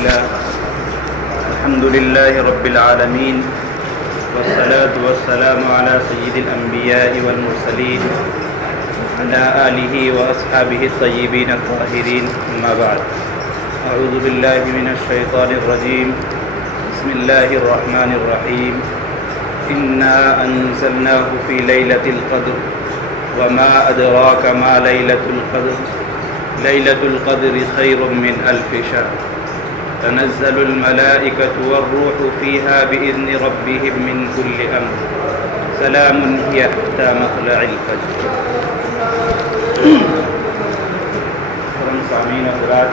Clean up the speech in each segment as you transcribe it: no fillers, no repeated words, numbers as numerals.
لله الحمد لله رب العالمين والصلاة والسلام على سيد الأنبياء والمرسلين على آله وأصحابه الطيبين الطاهرين أما بعد أعوذ بالله من الشيطان الرجيم بسم الله الرحمن الرحيم إنا أنزلناه في ليلة القدر وما أدراك ما ليلة القدر ليلة القدر خير من ألف شهر تنزل الملائكة والروح فيها بإذن ربهم من كل أمر سلام هي حتى مطلع الفجر. سامعین حضرات،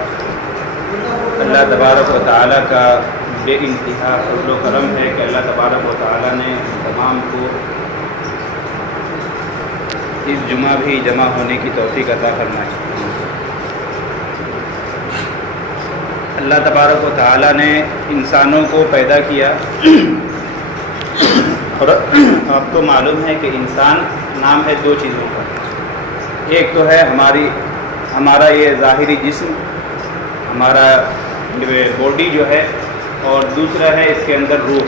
اللہ تبارک و تعالیٰ کا بے انتہا فضل و کرم ہے کہ اللہ تبارک و تعالیٰ نے تمام کو اس جمعہ بھی جمع ہونے کی توفیق عطا فرمائی. اللہ تبارک و تعالیٰ نے انسانوں کو پیدا کیا اور آپ کو معلوم ہے کہ انسان نام ہے دو چیزوں کا. ایک تو ہے ہمارا یہ ظاہری جسم، ہمارا باڈی جو ہے، اور دوسرا ہے اس کے اندر روح.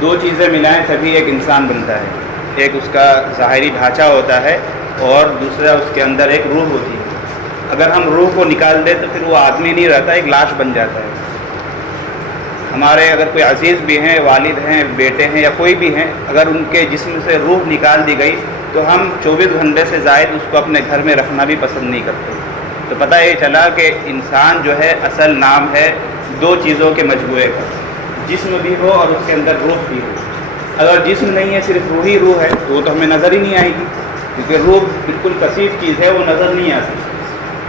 دو چیزیں ملائیں تبھی ایک انسان بنتا ہے. ایک اس کا ظاہری ڈھانچہ ہوتا ہے اور دوسرا اس کے اندر ایک روح ہوتی ہے. اگر ہم روح کو نکال دیں تو پھر وہ آدمی نہیں رہتا، ایک لاش بن جاتا ہے. ہمارے اگر کوئی عزیز بھی ہیں، والد ہیں، بیٹے ہیں یا کوئی بھی ہیں، اگر ان کے جسم سے روح نکال دی گئی تو ہم 24 گھنٹے سے زائد اس کو اپنے گھر میں رکھنا بھی پسند نہیں کرتے. تو پتہ یہ چلا کہ انسان جو ہے اصل نام ہے دو چیزوں کے مجموعے کا، جسم بھی ہو اور اس کے اندر روح بھی ہو. اگر جسم نہیں ہے، صرف روح ہی روح ہے، تو وہ تو ہمیں نظر ہی نہیں آئے گی، کیونکہ روح بالکل کثیف چیز ہے، وہ نظر نہیں آتی.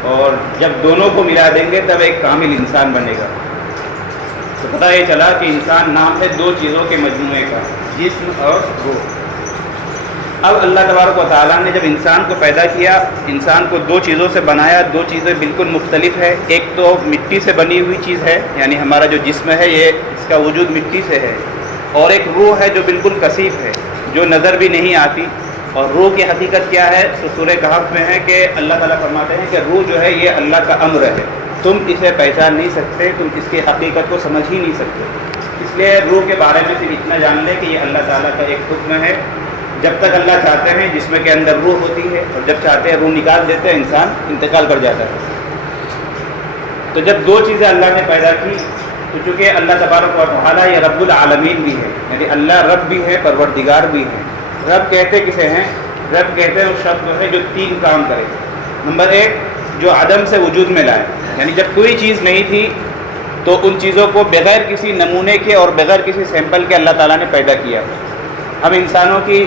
اور جب دونوں کو ملا دیں گے تب ایک کامل انسان بنے گا. تو پتہ یہ چلا کہ انسان نام ہے دو چیزوں کے مجموعے کا، جسم اور روح. اب اللہ تبارک و تعالیٰ نے جب انسان کو پیدا کیا، انسان کو دو چیزوں سے بنایا. دو چیزیں بالکل مختلف ہے. ایک تو مٹی سے بنی ہوئی چیز ہے، یعنی ہمارا جو جسم ہے یہ اس کا وجود مٹی سے ہے، اور ایک روح ہے جو بالکل کثیف ہے، جو نظر بھی نہیں آتی. اور روح کی حقیقت کیا ہے؟ تو سورہ کہف میں ہے کہ اللہ تعالیٰ فرماتے ہیں کہ روح جو ہے یہ اللہ کا امر ہے، تم اسے پہچان نہیں سکتے، تم اس کی حقیقت کو سمجھ ہی نہیں سکتے. اس لیے روح کے بارے میں صرف اتنا جان لیں کہ یہ اللہ تعالیٰ کا ایک حکم ہے. جب تک اللہ چاہتے ہیں جسم کے اندر روح ہوتی ہے، اور جب چاہتے ہیں روح نکال دیتے ہیں، انسان انتقال کر جاتا ہے. تو جب دو چیزیں اللہ نے پیدا کی، تو چونکہ اللہ تبارک و تعالیٰ یہ رب العالمین بھی ہے، یعنی اللہ رب بھی ہے، پروردگار بھی ہے. رب کہتے کسے ہیں؟ رب کہتے ہیں اس شخص ہے جو تین کام کرے. نمبر ایک، جو عدم سے وجود میں لائے، یعنی جب کوئی چیز نہیں تھی تو ان چیزوں کو بغیر کسی نمونے کے اور بغیر کسی سیمپل کے اللہ تعالیٰ نے پیدا کیا. ہم انسانوں کی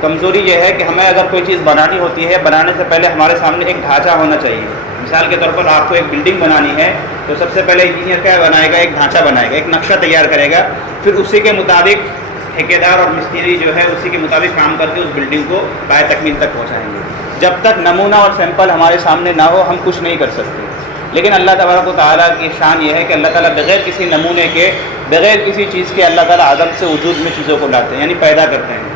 کمزوری یہ ہے کہ ہمیں اگر کوئی چیز بنانی ہوتی ہے، بنانے سے پہلے ہمارے سامنے ایک ڈھانچہ ہونا چاہیے. مثال کے طور پر آپ کو ایک بلڈنگ بنانی ہے تو سب سے پہلے انجینئر کیا بنائے گا؟ ایک ڈھانچہ بنائے گا، ایک نقشہ تیار کرے گا. پھر اسی کے مطابق ٹھیکیدار اور مستری جو ہے اسی کے مطابق کام کر کے اس بلڈنگ کو پائے تکمیل تک پہنچائیں گے. جب تک نمونہ اور سیمپل ہمارے سامنے نہ ہو ہم کچھ نہیں کر سکتے. لیکن اللہ تبارک و تعالیٰ کی شان یہ ہے کہ اللہ تعالیٰ بغیر کسی نمونے کے، بغیر کسی چیز کے اللہ تعالیٰ عدم سے وجود میں چیزوں کو لاتے ہیں، یعنی پیدا کرتے ہیں.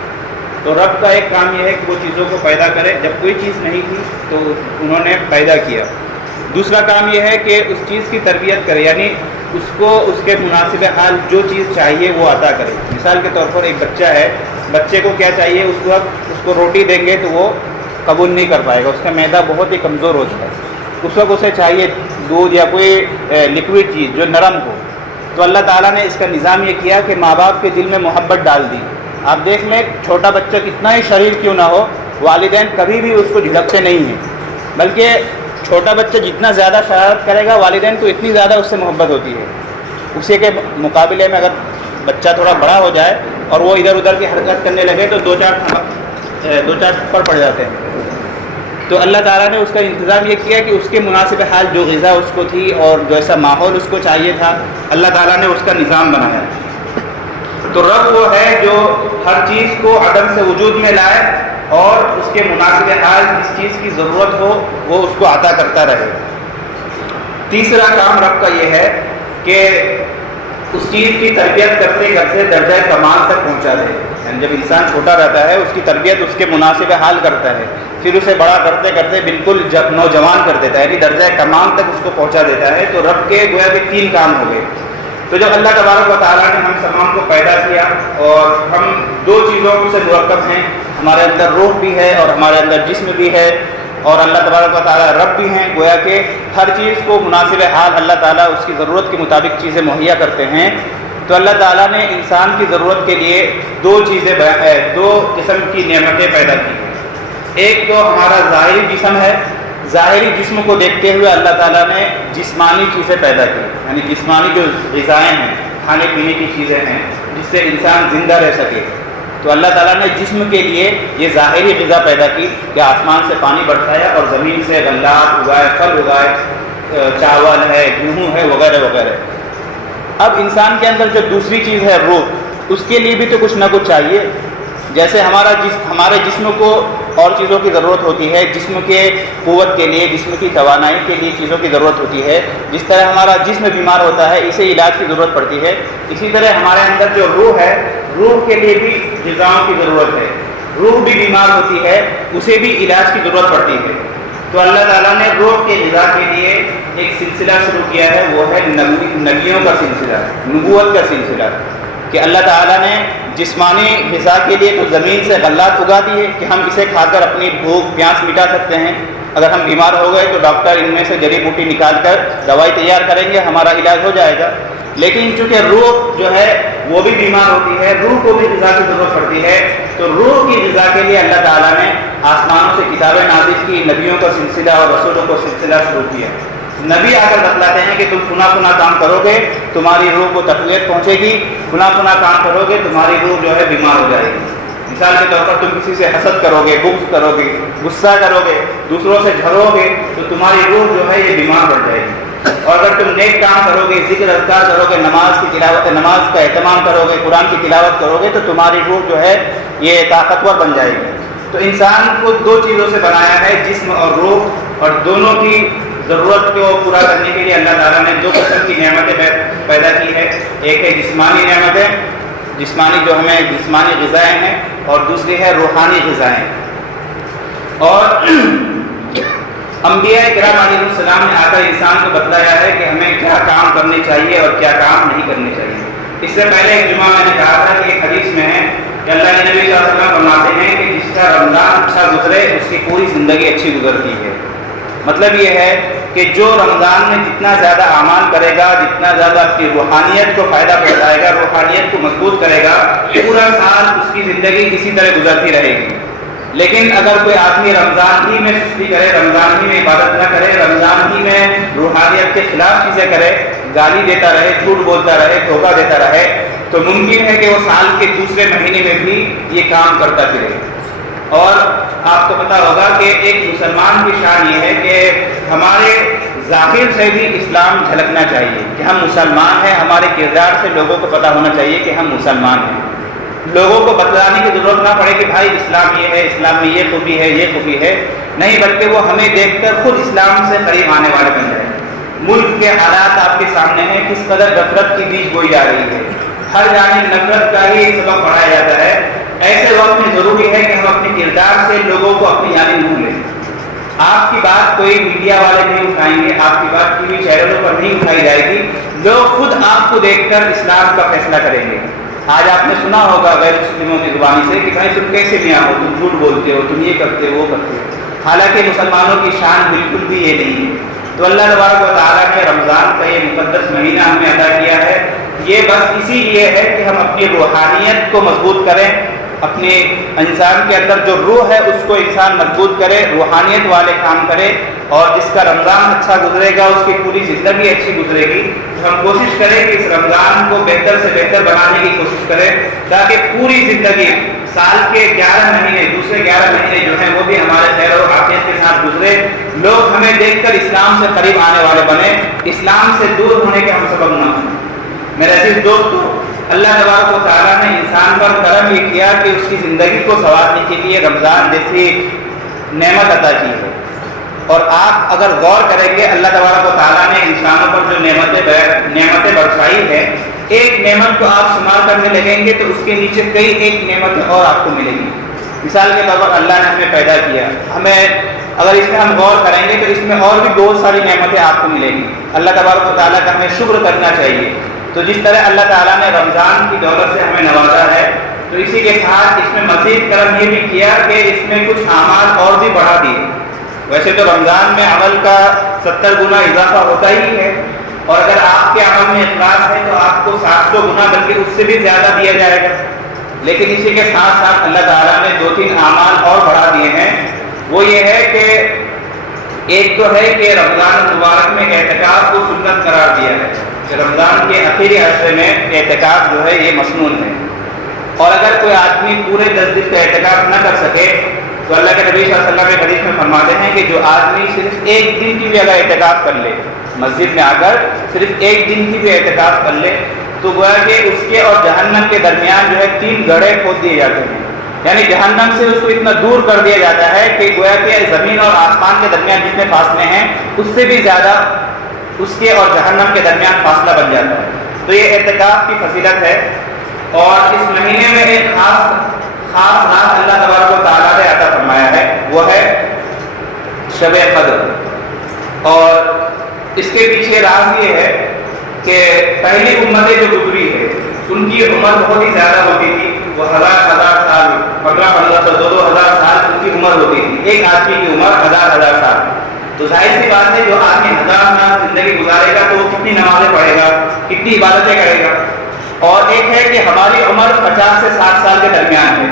تو رب کا ایک کام یہ ہے کہ وہ چیزوں کو پیدا کرے. جب کوئی چیز نہیں تھی تو انہوں نے پیدا کیا. دوسرا کام یہ ہے کہ اس چیز کی تربیت کرے، یعنی اس کو اس کے مناسب حال جو چیز چاہیے وہ عطا کرے. مثال کے طور پر ایک بچہ ہے، بچے کو کیا چاہیے؟ اس وقت اس کو روٹی دیں گے تو وہ قبول نہیں کر پائے گا، اس کا معدہ بہت ہی کمزور ہوتا ہے. اس وقت اسے چاہیے دودھ یا کوئی لکوڈ چیز جو نرم ہو. تو اللہ تعالیٰ نے اس کا نظام یہ کیا کہ ماں باپ کے دل میں محبت ڈال دی. آپ دیکھ لیں چھوٹا بچہ کتنا ہی شریر کیوں نہ ہو، والدین کبھی بھی اس کو جھڑکتے نہیں ہیں، بلکہ چھوٹا بچہ جتنا زیادہ شرارت کرے گا والدین کو اتنی زیادہ اس سے محبت ہوتی ہے. اسی کے مقابلے میں اگر بچہ تھوڑا بڑا ہو جائے اور وہ ادھر ادھر کی حرکت کرنے لگے تو دو چار تھپڑ پڑ جاتے ہیں. تو اللہ تعالیٰ نے اس کا انتظام یہ کیا کہ اس کے مناسب حال جو غذا اس کو تھی اور جو ایسا ماحول اس کو چاہیے تھا، اللہ تعالیٰ نے اس کا نظام بنایا. تو رب وہ ہے جو ہر چیز کو عدم سے وجود میں لائے اور اس کے مناسب حال جس چیز کی ضرورت ہو وہ اس کو عطا کرتا رہے. تیسرا کام رب کا یہ ہے کہ اس چیز کی تربیت کرتے کرتے درجہ کمال تک پہنچا دے. یعنی جب انسان چھوٹا رہتا ہے اس کی تربیت اس کے مناسب حال کرتا ہے، پھر اسے بڑا کرتے کرتے بالکل جب نوجوان کر دیتا ہے، یعنی درجہ کمال تک اس کو پہنچا دیتا ہے. تو رب کے گویا کہ 3 کام ہو گئے. تو جب اللہ تبارک و تعالیٰ نے ہم تمام کو پیدا کیا اور ہم 2 چیزوں سے مرکب ہیں، ہمارے اندر روح بھی ہے اور ہمارے اندر جسم بھی ہے، اور اللہ تبارک و تعالیٰ رب بھی ہیں، گویا کہ ہر چیز کو مناسب حال اللہ تعالیٰ اس کی ضرورت کے مطابق چیزیں مہیا کرتے ہیں. تو اللہ تعالیٰ نے انسان کی ضرورت کے لیے 2 قسم کی نعمتیں پیدا کی. ایک تو ہمارا ظاہری جسم ہے. ظاہری جسم کو دیکھتے ہوئے اللہ تعالیٰ نے جسمانی چیزیں پیدا کی، یعنی جسمانی جو غذائیں ہیں، کھانے پینے کی چیزیں ہیں جس سے انسان زندہ رہ سکے. تو اللہ تعالیٰ نے جسم کے لیے یہ ظاہری غذا پیدا کی کہ آسمان سے پانی برسایا اور زمین سے غلات اگائے، پھل اگائے، چاول ہے، گیہوں ہے، وغیرہ وغیرہ. اب انسان کے اندر جو دوسری چیز ہے روح، اس کے لیے بھی تو کچھ نہ کچھ چاہیے. جیسے ہمارے جسم کو اور چیزوں کی ضرورت ہوتی ہے، جسم کے قوت کے لیے، جسم کی توانائی کے لیے چیزوں کی ضرورت ہوتی ہے. جس طرح ہمارا جسم بیمار ہوتا ہے اسے علاج کی ضرورت پڑتی ہے، اسی طرح ہمارے اندر جو روح ہے، روح کے لیے بھی غذاؤں کی ضرورت ہے. روح بھی بیمار ہوتی ہے، اسے بھی علاج کی ضرورت پڑتی ہے. تو اللہ تعالیٰ نے روح کے غذا کے لیے ایک سلسلہ شروع کیا ہے، وہ ہے نبیوں کا سلسلہ، نبوت کا سلسلہ. کہ اللہ تعالیٰ نے جسمانی غذا کے لیے تو زمین سے غلات اگا دی ہے کہ ہم اسے کھا کر اپنی بھوک پیاس مٹا سکتے ہیں. اگر ہم بیمار ہو گئے تو ڈاکٹر ان میں سے جڑی بوٹی نکال کر دوائی تیار کریں گے، ہمارا علاج ہو جائے گا. لیکن چونکہ روح جو ہے وہ بھی بیمار ہوتی ہے، روح کو بھی غذا کی ضرورت پڑتی ہے. تو روح کی غذا کے لیے اللہ تعالیٰ نے آسمانوں سے کتابیں نازل کی، نبیوں کا سلسلہ اور رسولوں کا سلسلہ شروع کیا. نبی آ کر بتلاتے ہیں کہ تم فلاں کام کرو گے تمہاری روح کو تقویت پہنچے گی، فلاں کام کرو گے تمہاری روح جو ہے بیمار ہو جائے گی. مثال کے طور پر تم کسی سے حسد کرو گے، بغض کرو گے، غصہ کرو گے، دوسروں سے جھگڑو گے تو تمہاری روح جو ہے یہ بیمار پڑ جائے گی. اور اگر تم نیک کام کرو گے، ذکر اذکار کرو گے، نماز کا اہتمام کرو گے، قرآن کی تلاوت کرو گے تو تمہاری روح جو ہے یہ طاقتور بن جائے گی. تو انسان کو 2 چیزوں سے بنایا ہے، جسم اور روح، اور دونوں کی ضرورت کو پورا کرنے کے لیے اللہ تعالیٰ نے 2 قسم کی نعمتیں پیدا کی ہے. ایک ہے جسمانی نعمتیں، جسمانی جو ہمیں جسمانی غذائیں ہیں، اور دوسری ہے روحانی غذائیں. اور انبیاء کرام علیہ السلام نے آ کر انسان کو بتلایا ہے کہ ہمیں کیا کام کرنے چاہیے اور کیا کام نہیں کرنے چاہیے. اس سے پہلے ایک جمعہ میں نے کہا تھا کہ ایک حدیث میں ہے کہ اللہ کے نبی صلی اللہ علیہ وسلم فرماتے ہیں کہ جس کا رمضان اچھا گزرے اس کی پوری زندگی اچھی گزرتی ہے. مطلب یہ ہے کہ جو رمضان میں جتنا زیادہ اعمال کرے گا، جتنا زیادہ اپنی روحانیت کو فائدہ پہنچائے گا، روحانیت کو مضبوط کرے گا، پورا سال اس کی زندگی اسی طرح گزرتی رہے گی. لیکن اگر کوئی آدمی رمضان ہی میں سستی کرے، رمضان ہی میں عبادت نہ کرے، رمضان ہی میں روحانیت کے خلاف چیزیں کرے، گالی دیتا رہے، جھوٹ بولتا رہے، دھوکہ دیتا رہے، تو ممکن ہے کہ وہ سال کے دوسرے مہینے میں بھی یہ کام کرتا پھرے. اور آپ کو پتا ہوگا کہ ایک مسلمان کی شان یہ ہے کہ ہمارے ظاہر سے بھی اسلام جھلکنا چاہیے کہ ہم مسلمان ہیں. ہمارے کردار سے لوگوں کو پتہ ہونا چاہیے کہ ہم مسلمان ہیں. لوگوں کو بتلانے کی ضرورت نہ پڑے کہ بھائی اسلام یہ ہے، اسلام میں یہ خوبی ہے، یہ خوبی ہے، نہیں، بلکہ وہ ہمیں دیکھ کر خود اسلام سے قریب آنے والے بن جائیں. ملک کے حالات آپ کے سامنے ہیں، کس قدر نفرت کی بیج بوئی جا رہی ہے، ہر جانب نفرت کا ہی سبب پڑھایا جاتا ہے. ایسے وقت میں ضروری ہے کہ ہم اپنے کردار سے لوگوں کو اپنی جانب منہ لیں. آپ کی بات کوئی میڈیا والے نہیں اٹھائیں گے، آپ کی بات ٹی وی چینلوں پر نہیں اٹھائی جائے گی. لوگ خود آپ کو دیکھ کر اسلام کا فیصلہ کریں گے. آج آپ نے سنا ہوگا غیر مسلموں کی زبانی سے کہ بھائی تم کیسے میاں ہو، تم جھوٹ بولتے ہو، تم یہ کرتے ہو، وہ کرتے ہو. حالانکہ مسلمانوں کی شان بالکل بھی یہ نہیں ہے. تو اللہ تبارک و تعالیٰ نے رمضان کا یہ مقدس مہینہ ہمیں عطا کیا ہے. یہ بس اسی لیے ہے کہ ہم اپنی روحانیت کو مضبوط کریں، اپنے انسان کے اندر جو روح ہے اس کو انسان مضبوط کرے، روحانیت والے کام کرے. اور جس کا رمضان اچھا گزرے گا اس کی پوری زندگی اچھی گزرے گی. تو ہم کوشش کریں کہ اس رمضان کو بہتر سے بہتر بنانے کی کوشش کریں تاکہ پوری زندگی، سال کے 11 مہینے، دوسرے 11 مہینے جو ہیں وہ بھی ہمارے خیر و عافیت کے ساتھ گزرے. لوگ ہمیں دیکھ کر اسلام سے قریب آنے والے بنے، اسلام سے دور ہونے کے ہم سبب نہ ہوں. میرے عزیز دوستو، اللہ تبارک و تعالیٰ نے انسان پر کرم یہ کیا کہ اس کی زندگی کو سنوارنے کے لیے رمضان جیسی نعمت عطا کی ہے. اور آپ اگر غور کریں گے اللہ تبارک و تعالیٰ نے انسانوں پر جو نعمتیں برسائی ہے، ایک نعمت کو آپ شمار کرنے لگیں گے تو اس کے نیچے کئی ایک نعمتیں اور آپ کو ملیں گی۔ مثال کے طور پر اللہ نے ہمیں پیدا کیا، اگر اس میں ہم غور کریں گے تو اس میں اور بھی بہت ساری نعمتیں آپ کو ملیں گی۔ اللہ تبارک و تعالیٰ کا ہمیں شکر کرنا چاہیے۔ تو جس طرح اللہ تعالیٰ نے رمضان کی دولت سے ہمیں نوازا ہے، تو اسی کے ساتھ اس میں مزید کرم یہ بھی کیا کہ اس میں کچھ اعمال اور بھی بڑھا دیے۔ ویسے تو رمضان میں عمل کا 70 گنا اضافہ ہوتا ہی ہے، اور اگر آپ کے عمل میں اخلاص ہے تو آپ کو 700 گنا بلکہ اس سے بھی زیادہ دیا جائے گا۔ لیکن اسی کے ساتھ ساتھ اللہ تعالیٰ نے 2-3 اعمال اور بڑھا دیے ہیں۔ وہ یہ ہے کہ ایک تو ہے کہ رمضان المبارک میں اعتکاف کو سنت قرار دیا ہے کہ رمضان کے آخری عشرے میں اعتکاف جو ہے یہ مسنون ہے، اور اگر کوئی آدمی پورے 10 دن کا اعتکاف نہ کر سکے تو اللہ کے نبی صلی اللہ علیہ وسلم ایک حدیث میں فرماتے ہیں کہ جو آدمی صرف ایک دن کی بھی اگر اعتکاف کر لے، مسجد میں آ کر صرف ایک دن کی بھی اعتکاف کر لے، تو گویا کہ اس کے اور جہنم کے درمیان جو ہے 3 گڑھے کھود دیے جاتے ہیں، یعنی جہنم سے اس کو اتنا دور کر دیا جاتا ہے کہ گویا کہ زمین اور آسمان کے درمیان جتنے فاصلے ہیں اس سے بھی زیادہ اس کے اور جہنم کے درمیان فاصلہ بن جاتا ہے۔ تو یہ اعتکاف کی فضیلت ہے، اور اس مہینے میں ایک خاص رات اللہ تبارک و تعالیٰ نے عطا فرمایا ہے، وہ ہے شب قدر۔ اور اس کے پیچھے راز یہ ہے کہ پہلی امتیں جو گزری ہے ان کی عمر بہت ہی زیادہ ہوتی تھی، وہ 1000 سال، 1500 سال، 2000 سال ان کی عمر ہوتی تھی۔ ایک آدمی کی عمر 1000 سال۔ تو ظاہر سی بات ہے جو آدمی 1000 سال زندگی گزارے گا تو وہ کتنی نمازیں پڑھے گا، کتنی عبادتیں کرے گا۔ اور ایک ہے کہ ہماری عمر 50 سے 60 سال کے درمیان ہے۔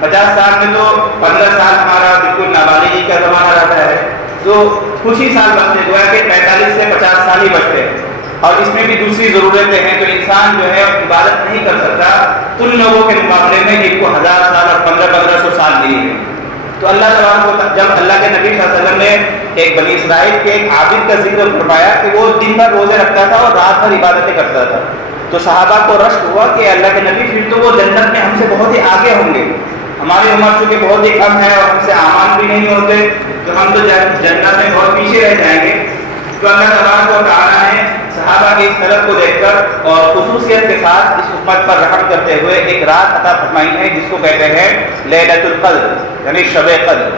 50 سال میں تو 15 سال ہمارا بالکل نابالغی کا زمانہ رہتا ہے، تو کچھ ہی سال بچتے، گویا کہ 45 سے 50 سال ہی بچتے ہیں، اور اس میں بھی دوسری ضرورتیں ہیں، تو انسان جو ہے عبادت نہیں کر سکتا ان لوگوں کے مقابلے میں جن کو 1000 سال اور 1500 سال ملی ہے۔ تو اللہ تبارک جب اللہ کے نبی صلی اللہ علیہ وسلم نے ایک بنی اسرائیل کے ایک عابد کا ذکر فرمایا کہ وہ دن بھر روزے رکھتا تھا اور رات بھر عبادتیں کرتا تھا، تو صحابہ کو رشک ہوا کہ اللہ کے نبی پھر تو وہ جنت میں ہم سے بہت ہی آگے ہوں گے، ہماری عمر چونکہ بہت ہی کم ہے اور ہم سے اعمال بھی نہیں ہوتے تو ہم تو جنت میں بہت پیچھے رہ جائیں گے۔ تو اللہ تبارک و تعالیٰ نے صحابہ کی اس طلب کو دیکھ کر اور خصوصیت کے ساتھ اس امت پر رحم کرتے ہوئے ایک رات عطا فرمائی ہے جس کو کہتے ہیں لیلۃ القدر، یعنی شب قدر۔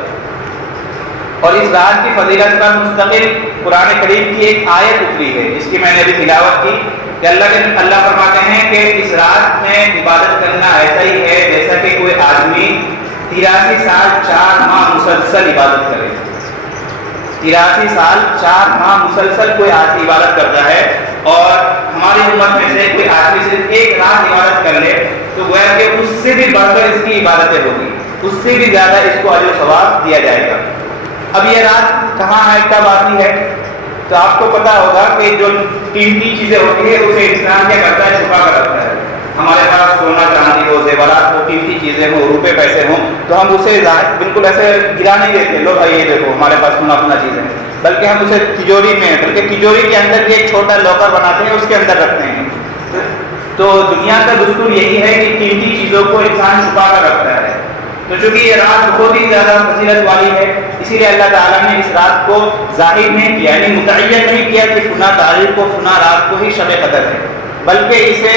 اور اس رات کی فضیلت پر مستقل قرآن کریم کی ایک آیت اتری ہے جس کی میں نے ابھی تلاوت کی کہ اللہ فرماتے ہیں کہ اس رات میں عبادت کرنا ایسا ہی ہے جیسا کہ کوئی آدمی 83 سال 4 ماہ مسلسل عبادت کرے۔ 83 سال 4 ماہ مسلسل کوئی آدمی عبادت کرتا ہے، اور ہماری امت میں سے کوئی آدمی صرف ایک رات عبادت کر لے تو گویا کہ اس سے بھی بڑھ کر اس کی عبادتیں ہوگی، اس سے بھی زیادہ اس کو اجر و ثواب دیا جائے گا۔ اب یہ رات کہاں ہے، کب آتی ہے؟ تو آپ کو پتا ہوگا کہ جو قیمتی چیزیں ہوتی ہیں اسے انسان کیا کرتا ہے، چھپا کر رکھتا ہے۔ ہمارے پاس سونا چاندی ہو، زیورات ہو، قیمتی چیزیں ہوں، روپے پیسے ہوں، تو ہم اسے بالکل ایسے گرا نہیں دیتے، لوگ یہ دیکھو ہمارے پاس سونا اپنا چیز ہے، بلکہ ہم اسے تجوری میں، بلکہ تجوری کے اندر بھی ایک چھوٹا لاکر بناتے ہیں، اس کے اندر رکھتے ہیں۔ تو دنیا کا دستور یہی ہے کہ قیمتی چیزوں کو انسان چھپا کر رکھتا ہے۔ تو چونکہ یہ رات بہت ہی زیادہ فضیلت والی ہے، اسی لیے اللہ تعالیٰ نے اس رات کو ظاہر نہیں کیا، یعنی متعین نہیں کیا کہ فلاں تاریخ کو فلاں رات کو ہی شب قدر ہے، بلکہ اسے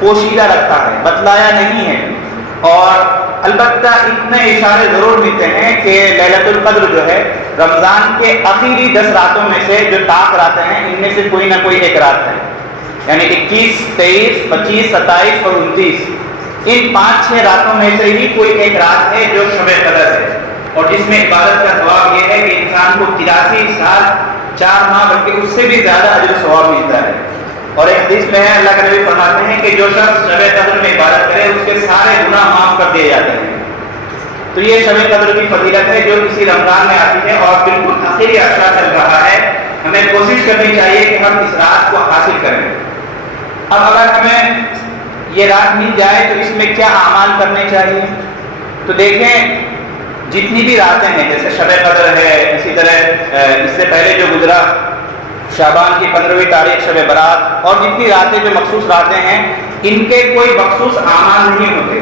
پوشیدہ رکھا ہے، بتلایا نہیں ہے۔ اور البتہ اتنے اشارے ضرور ملتے ہیں کہ لیلۃ القدر جو ہے رمضان کے آخری 10 راتوں میں سے جو طاق راتیں ہیں ان میں سے کوئی نہ کوئی ایک رات ہے، یعنی 21، 23، 25، 27 اور 29، ان 5-6 راتوں میں سے ہی کوئی ایک رات ہے جو شب قدر ہے، اور جس میں عبادت کا ثواب یہ ہے کہ انسان کو 83 سال 4 ماہ بلکہ اس سے بھی زیادہ اجر و ثواب ملتا ہے۔ اور ایک حدیث میں ہے اللہ کے نبی فرماتے ہیں کہ جو شخص شب قدر میں عبادت کرے اس کے سارے گناہ معاف کر دیے جاتے ہیں۔ تو یہ شب قدر کی فضیلت ہے جو کسی رمضان میں آتی ہے، اور بالکل آخری عشرہ چل رہا ہے، ہمیں کوشش کرنی چاہیے کہ ہم اس رات کو حاصل کریں۔ اب اگر ہمیں یہ رات مل جائے تو اس میں کیا اعمال کرنے چاہیے؟ تو دیکھیں جتنی بھی راتیں ہیں جیسے شب قدر ہے، اسی طرح اس سے پہلے جو گزرا شعبان کی 15ویں تاریخ شب برات، اور جتنی راتیں جو مخصوص راتیں ہیں ان کے کوئی مخصوص اعمال نہیں ہوتے،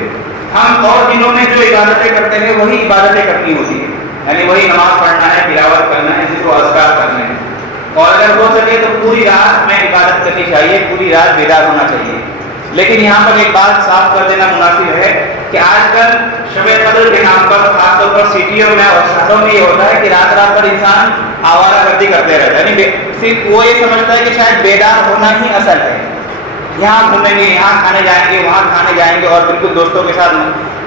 ہم اور دنوں میں جو عبادتیں کرتے ہیں وہی عبادتیں کرنی ہوتی ہیں۔ یعنی وہی نماز پڑھنا ہے، تلاوت کرنا ہے، ذکر و اذکار کرنے ہیں، اور اگر ہو سکے تو پوری رات میں عبادت کرنی چاہیے، پوری رات بیدار ہونا چاہیے۔ لیکن یہاں پر ایک بات صاف کر دینا مناسب ہے کہ آج کل شب قدر کے نام پر خاص طور پر سٹیوں میں اور شہروں میں یہ ہوتا ہے کہ رات رات پر انسان آوارہ گردی کرتے رہتا ہے، یعنی صرف وہ یہ سمجھتا ہے کہ شاید بیدار ہونا ہی اصل ہے، یہاں گھومیں گے، یہاں کھانے جائیں گے، وہاں کھانے جائیں گے، اور بالکل دوستوں کے ساتھ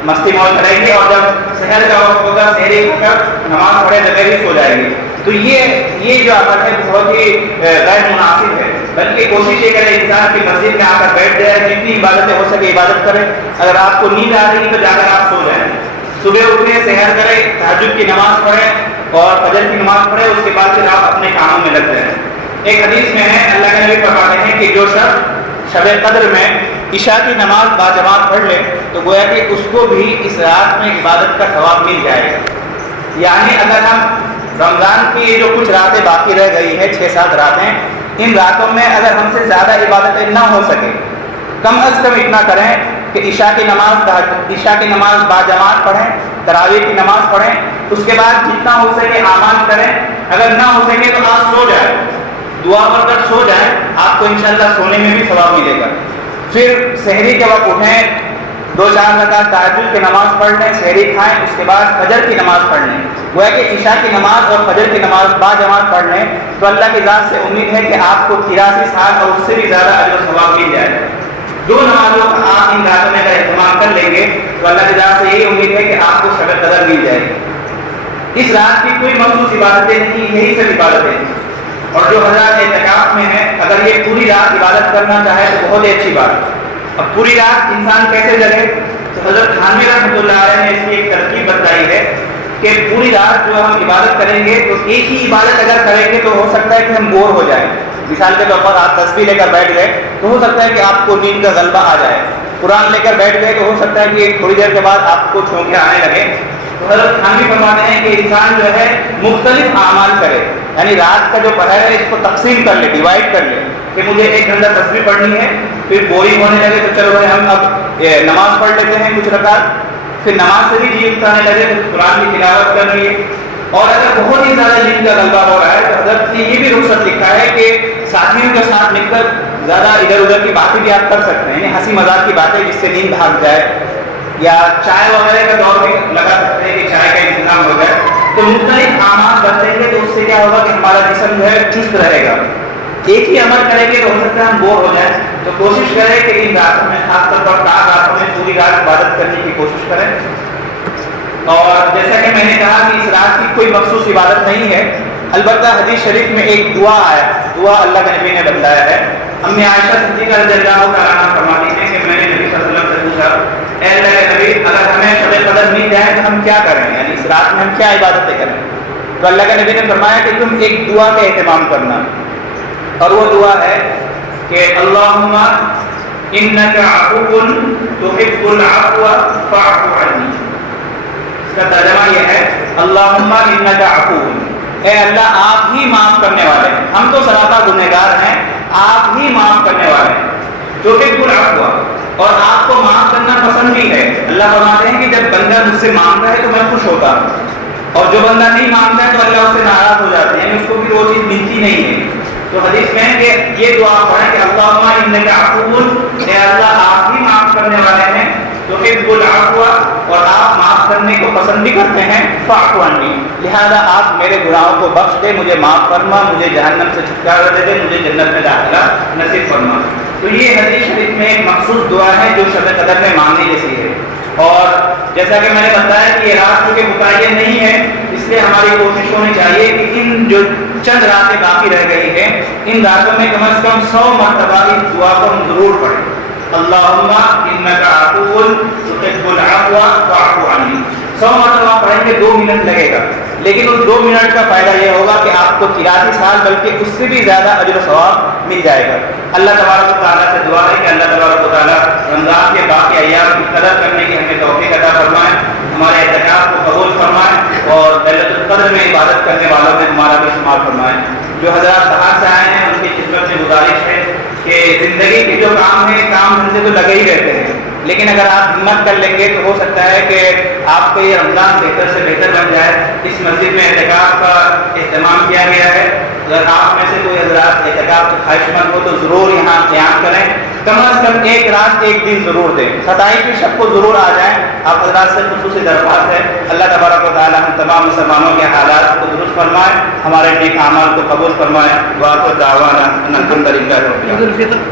مستی موج کریں گے، اور جب سحر کا وقت ہوگا سحری ہو کر نماز پڑھے بغیر ہی سو جائیں گے۔ تو یہ جو عادت ہے بہت ہی غیر مناسب ہے، بلکہ کوشش یہ کرے انسان کی مسجد میں آ کر بیٹھ جائے، جتنی عبادتیں ہو سکے عبادت کرے، اگر آپ کو نیند آ رہی ہے تو جا کر آپ سو جائیں، صبح اٹھیں، سحر کریں، تہجد کی نماز پڑھیں اور فجر کی نماز پڑھیں، اس کے بعد پھر آپ اپنے کاموں میں لگ جائیں۔ ایک حدیث میں ہے اللہ کے نبی فرماتے ہیں کہ جو شخص شب قدر میں عشاء کی نماز باجماعت پڑھ لے تو گویا کہ اس کو بھی اس رات میں عبادت کا ثواب مل جائے گا۔ یعنی اگر ہم رمضان کی یہ جو کچھ راتیں باقی رہ گئی ہے، 6-7 راتیں، ان راتوں میں اگر ہم سے زیادہ عبادتیں نہ ہو سکے، کم از کم اتنا کریں کہ عشاء کی نماز باجماعت پڑھیں، تراویح کی نماز پڑھیں، اس کے بعد جتنا ہو سکے اعمال کریں، اگر نہ ہو سکے تو آپ سو جائیں، دعا پڑھ کر سو جائیں، آپ کو انشاءاللہ سونے میں بھی ثواب ملے گا۔ پھر سحری کے وقت اٹھیں، 2-4 رکعت تہجد کی نماز پڑھ لیں، سحری کھائیں، اس کے بعد فجر کی نماز پڑھ لیں، گویا کہ عشاء کی نماز اور فجر کی نماز باجماعت پڑھ لیں تو اللہ کی ذات سے امید ہے کہ آپ کو 83 سال اور اس سے بھی زیادہ اجر و ثواب مل جائے گا۔ 2 نمازوں کا آپ ان راتوں میں اگر اہتمام کر لیں گے تو اللہ کی ذات سے یہی امید ہے کہ آپ کو شب قدر مل جائے گی۔ اس رات کی کوئی مخصوص عبادتیں نہیں، یہی سب عبادتیں ہیں، اور جو حضرات اعتکاف میں ہیں اگر یہ پوری رات عبادت کرنا چاہے تو بہت ہی اچھی بات ہے۔ اب پوری رات انسان کیسے جگے؟ تو حضرت تھانوی رحمۃ اللہ علیہ نے اس کی ایک ترکیب بتائی ہے کہ پوری رات جو ہم عبادت کریں گے تو ایک ہی عبادت اگر کریں گے تو ہو سکتا ہے کہ ہم بور ہو جائیں۔ مثال کے طور پر آپ تسبیح لے کر بیٹھ گئے تو ہو سکتا ہے کہ آپ کو نیند کا غلبہ آ جائے، قرآن لے کر بیٹھ گئے تو ہو سکتا ہے کہ تھوڑی دیر کے بعد آپ کو چھونکیں آنے لگے۔ تو حضرت تھانوی فرماتے ہیں کہ انسان جو ہے مختلف اعمال کرے، یعنی رات کا جو پہر ہے اس کو تقسیم کر لے، ڈیوائڈ کر لے کہ مجھے 1 گھنٹہ تسبیح پڑھنی ہے، پھر بورنگ ہونے لگے تو چلو ہم اب نماز پڑھ لیتے ہیں کچھ رکعت، پھر نماز سے بھی جی اٹھانے لگے تو قرآن کی تلاوت کر لیے، اور اگر بہت ہی زیادہ نیند کا غلبہ ہو رہا ہے تو حضرت نے یہ بھی رخصت لکھا ہے کہ ساتھیوں کے ساتھ مل کر زیادہ ادھر ادھر کی باتیں بھی آپ کر سکتے ہیں، یعنی ہنسی مذاق کی باتیں جس سے نیند بھاگ جائے، یا چائے وغیرہ کا دور بھی لگا سکتے ہیں کہ چائے کا انتظام ہو جائے۔ تو مختلف اعمال کریں گے تو اس سے کیا ہوگا کہ ہمارا جسم جو ہے چست رہے گا۔ ایک ہی عمل کریں گے تو ہو سکتا ہے ہم بور ہو جائیں، تو کوشش کریں کہ ان راتوں میں خاص طور پر راتوں میں پوری رات عبادت کرنے کی کوشش کریں۔ اور جیسا کہ میں نے کہا کہ اس رات کی کوئی مخصوص عبادت نہیں ہے، البتہ حدیث شریف میں ایک دعا ہے، دعا اللہ کے نبی نے بتایا ہے۔ ہم نے عائشہ صدیقہ رضی اللہ تعالیٰ عنہا فرماتی ہیں کہ میں نے نبی صلی اللہ علیہ وسلم سے پوچھا، اے اللہ کے نبی اگر ہمیں شب قدر مل جائے تو ہم کیا کریں، یعنی اس رات میں ہم کیا عبادتیں کریں؟ تو اللہ کے نبی نے فرمایا کہ تم ایک دعا کا اہتمام کرنا، اور وہ دعا ہے کہ اللہم انک عفو تحب العفو فاعف عنی۔ اس کا ترجمہ یہ ہے اللہم انک عفو، اے اللہ آپ ہی معاف کرنے والے ہیں، ہم تو سراپا گنہگار ہیں، آپ ہی معاف کرنے والے ہیں، تحب العفو، اور آپ کو معاف کرنا پسند بھی ہے۔ اللہ فرماتے ہیں کہ جب بندہ مجھ سے مانگتا ہے تو میں خوش ہوتا ہوں، اور جو بندہ نہیں مانگتا ہے تو اللہ اس سے ناراض ہو جاتے ہیں، اس کو بھی وہ چیز ملتی نہیں ہے۔ تو حدیث میں ہے کہ یہ دعا پڑھیں کہ اللہم انک عفو، اے اللہ آپ ہی معاف کرنے والے ہیں، تحب العفو، اور آپ معاف کرنے کو پسند بھی کرتے ہیں، فاعف عنی، لہذا آپ میرے گناہوں کو بخش دے، مجھے معاف فرما، مجھے جہنم سے چھٹکارا دے دے، مجھے جنت میں داخلہ نصیب فرما۔ تو یہ حدیث شریف میں ایک مخصوص دعا ہے جو شب قدر میں مانگنے جیسی ہے، اور جیسا کہ میں نے بتایا کہ یہ رات چونکہ متعین نہیں ہے، اس لیے ہماری کوشش ہونی چاہیے کہ ان جو چند راتیں باقی رہ گئی ہیں ان راتوں میں کم از کم 100 مرتبہ اس دعا کو ہم ضرور پڑھیں، اللہم انک عفو تحب العفو فاعف عنی۔ 100 مرتبہ پڑھیں گے 2 منٹ لگے گا، لیکن اس 2 منٹ کا فائدہ یہ ہوگا کہ آپ کو 83 سال بلکہ اس سے بھی زیادہ اجر و ثواب مل جائے گا۔ اللہ تبارک و تعالیٰ سے دعا ہے کہ اللہ تبارک و تعالیٰ رمضان کے باقی ایام کی قدر کرنے کی ہمیں توفیق عطا فرمائے، ہمارے اعتکاف کو قبول فرمائے، اور ليلۃ القدر میں عبادت کرنے والوں میں ہمارا بھی شمار فرمائے۔ جو حضرات باہر سے آئے ہیں ان کی خدمت میں گزارش ہے کہ زندگی کے جو کام ہیں، کام دھندے تو لگے ہی رہتے ہیں، لیکن اگر آپ ہمت کر لیں گے تو ہو سکتا ہے کہ آپ کو یہ رمضان بہتر سے بہتر بن جائے۔ اس مسجد میں اعتکاف کا اہتمام کیا گیا ہے، اگر آپ میں سے کوئی حضرات اعتکاف کے خواہش مند ہو تو ضرور یہاں قیام کریں، کم از کم ایک رات ایک دن ضرور دیں، 27 شب کو ضرور آ جائیں۔ آپ حضرات سے خصوصی درخواست ہے، اللہ تبارک و تعالی ہم تمام مسلمانوں کے حالات کو درست فرمائے، ہمارے نیک اعمال کو قبول فرمائے۔ وآخر دعوانا ان الحمد للہ رب العالمین۔